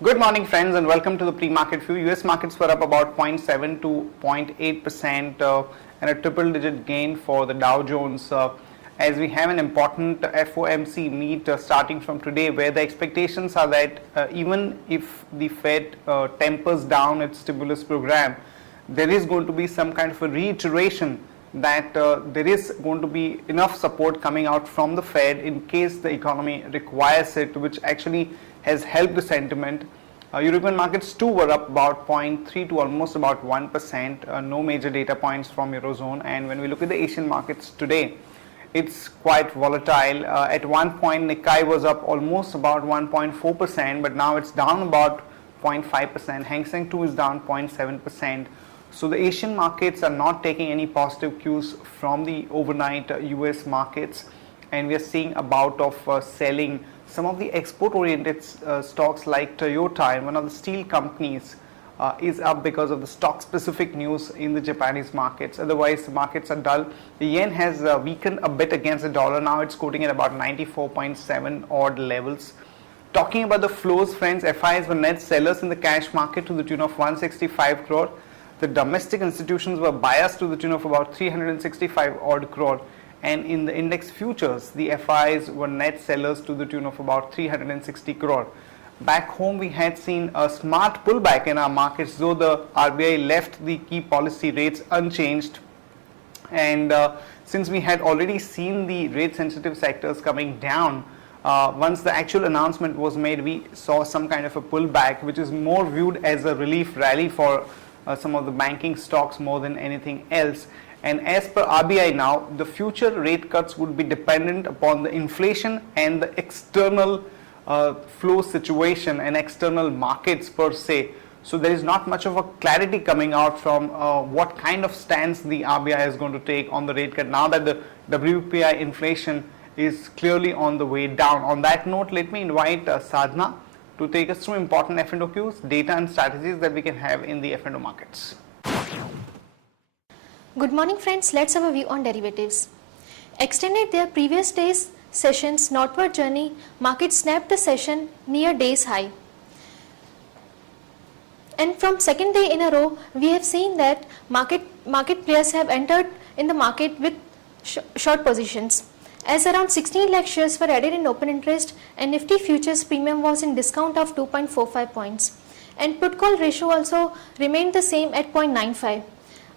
Good morning, friends, and welcome to the pre-market view. US markets were up about 0.7 to 0.8% and a triple-digit gain for the Dow Jones as we have an important FOMC meet starting from today, where the expectations are that even if the Fed tempers down its stimulus program, there is going to be some kind of a reiteration that there is going to be enough support coming out from the Fed in case the economy requires it, which actually has helped the sentiment. European markets too were up about 0.3 to almost about 1%, no major data points from Eurozone. And when we look at the Asian markets today, it's quite volatile. At one point Nikkei was up almost about 1.4%, but now it's down about 0.5%. Hang Seng too is down 0.7%. So the Asian markets are not taking any positive cues from the overnight US markets, and we are seeing a bout of selling. Some of the export-oriented stocks like Toyota and one of the steel companies is up because of the stock-specific news in the Japanese markets. Otherwise, the markets are dull. The yen has weakened a bit against the dollar. Now it's quoting at about 94.7 odd levels. Talking about the flows, friends, FIs were net sellers in the cash market to the tune of 165 crore. The domestic institutions were biased to the tune of about 365 odd crore. And in the index futures, the FIs were net sellers to the tune of about 360 crore. Back home, we had seen a smart pullback in our markets, though the RBI left the key policy rates unchanged. And since we had already seen the rate sensitive sectors coming down, once the actual announcement was made, we saw some kind of a pullback, which is more viewed as a relief rally for some of the banking stocks more than anything else. And as per RBI now, the future rate cuts would be dependent upon the inflation and the external flow situation and external markets per se. So there is not much of a clarity coming out from what kind of stance the RBI is going to take on the rate cut now that the WPI inflation is clearly on the way down. On that note, let me invite Sadhna to take us through important F&O cues, data and strategies that we can have in the F&O markets. Good morning, friends. Let's have a view on derivatives. Extended their previous day's session's northward journey, market snapped the session near day's high. And from second day in a row, we have seen that market players have entered in the market with short positions, as around 16 lakh shares were added in open interest, and Nifty futures premium was in discount of 2.45 points. And put call ratio also remained the same at 0.95.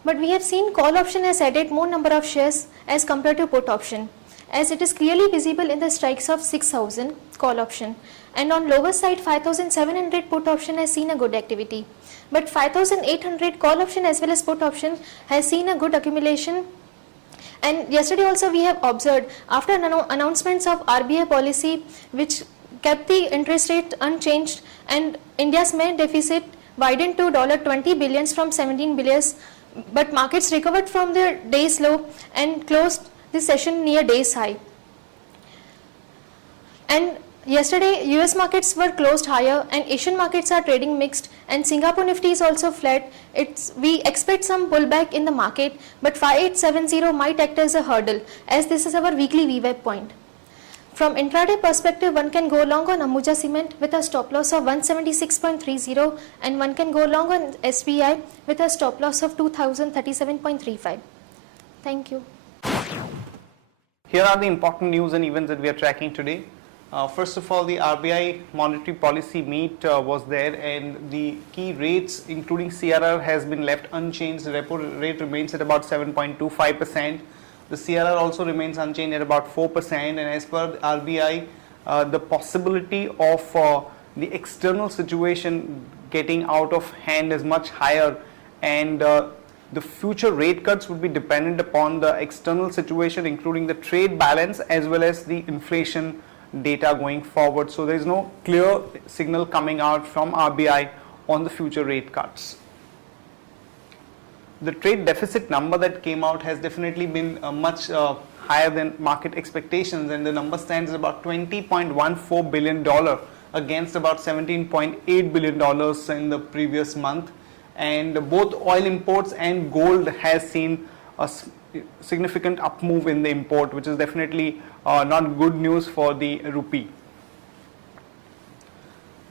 But we have seen call option has added more number of shares as compared to put option, as it is clearly visible in the strikes of 6,000 call option. And on lower side, 5,700 put option has seen a good activity. But 5,800 call option as well as put option has seen a good accumulation. And yesterday also we have observed, after announcements of RBI policy which kept the interest rate unchanged and India's main deficit widened to $20 billion from 17 billion, but markets recovered from their day's low and closed the session near day's high. And yesterday US markets were closed higher and Asian markets are trading mixed, and Singapore Nifty is also flat. We expect some pullback in the market, but 5870 might act as a hurdle, as this is our weekly VWAP point. From intraday perspective, one can go long on Ambuja Cement with a stop loss of 176.30, and one can go long on SBI with a stop loss of 2037.35. Thank you. Here are the important news and events that we are tracking today. First of all, the RBI monetary policy meet was there, and the key rates including CRR has been left unchanged. The repo rate remains at about 7.25%. The CRR also remains unchanged at about 4%, and as per the RBI, the possibility of the external situation getting out of hand is much higher, and the future rate cuts would be dependent upon the external situation, including the trade balance as well as the inflation data going forward. So there is no clear signal coming out from RBI on the future rate cuts. The trade deficit number that came out has definitely been much higher than market expectations, and the number stands at about $20.14 billion against about $17.8 billion in the previous month. And both oil imports and gold has seen a significant up move in the import, which is definitely not good news for the rupee.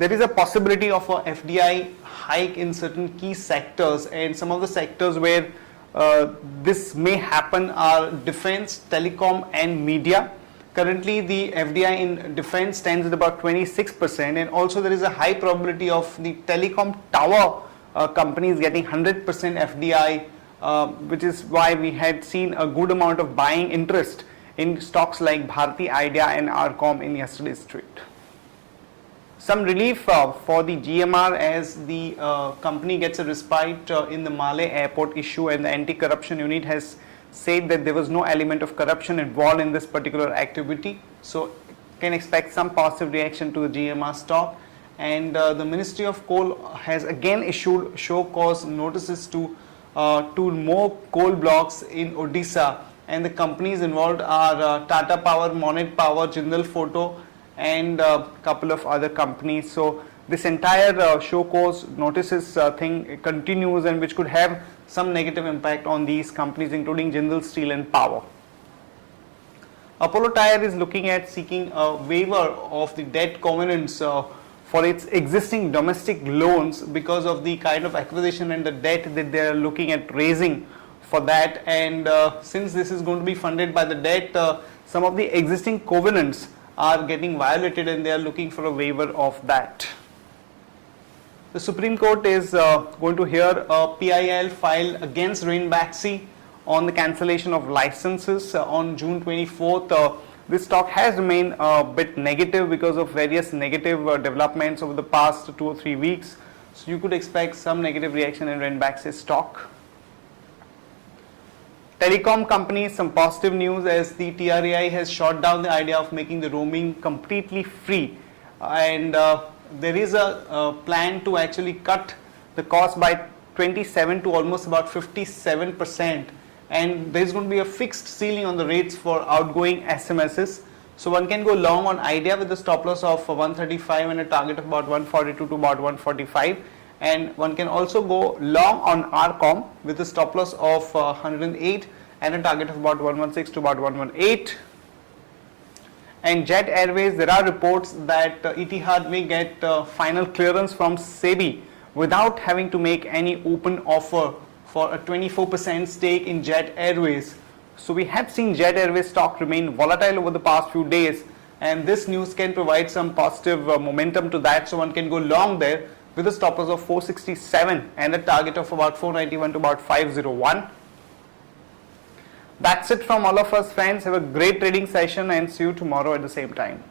there is a possibility of a FDI hike in certain key sectors, and some of the sectors where this may happen are defense, telecom and media. Currently the FDI in defense stands at about 26%, and also there is a high probability of the telecom tower companies getting 100% FDI, which is why we had seen a good amount of buying interest in stocks like Bharti Idea and Arcom in yesterday's trade. Some relief for the GMR as the company gets a respite in the Malé airport issue, and the anti-corruption unit has said that there was no element of corruption involved in this particular activity. So can expect some positive reaction to the GMR stock. And the Ministry of Coal has again issued show cause notices to more coal blocks in Odisha, and the companies involved are Tata Power, Monnet Power, Jindal Photo and a couple of other companies. So this entire show cause notices thing continues, and which could have some negative impact on these companies, including Jindal Steel and Power. Apollo Tyre is looking at seeking a waiver of the debt covenants for its existing domestic loans because of the kind of acquisition and the debt that they are looking at raising for that. And since this is going to be funded by the debt, some of the existing covenants are getting violated, and they are looking for a waiver of that. The Supreme Court is going to hear a PIL file against Rainbaxy on the cancellation of licenses on June 24th. This stock has remained a bit negative because of various negative developments over the past 2 or 3 weeks. So you could expect some negative reaction in Rainbaxy stock. Telecom companies, some positive news as the TRAI has shot down the idea of making the roaming completely free, and there is a plan to actually cut the cost by 27 to almost about 57%, and there is going to be a fixed ceiling on the rates for outgoing SMSs. So one can go long on Idea with a stop loss of 135 and a target of about 142 to about 145. And one can also go long on Arcom with a stop loss of 108 and a target of about 116 to about 118. And Jet Airways, there are reports that Etihad may get final clearance from SEBI without having to make any open offer for a 24% stake in Jet Airways. So we have seen Jet Airways stock remain volatile over the past few days, and this news can provide some positive momentum to that. So one can go long there with a stop loss of 467 and a target of about 491 to about 501. That's it from all of us, friends. Have a great trading session and see you tomorrow at the same time.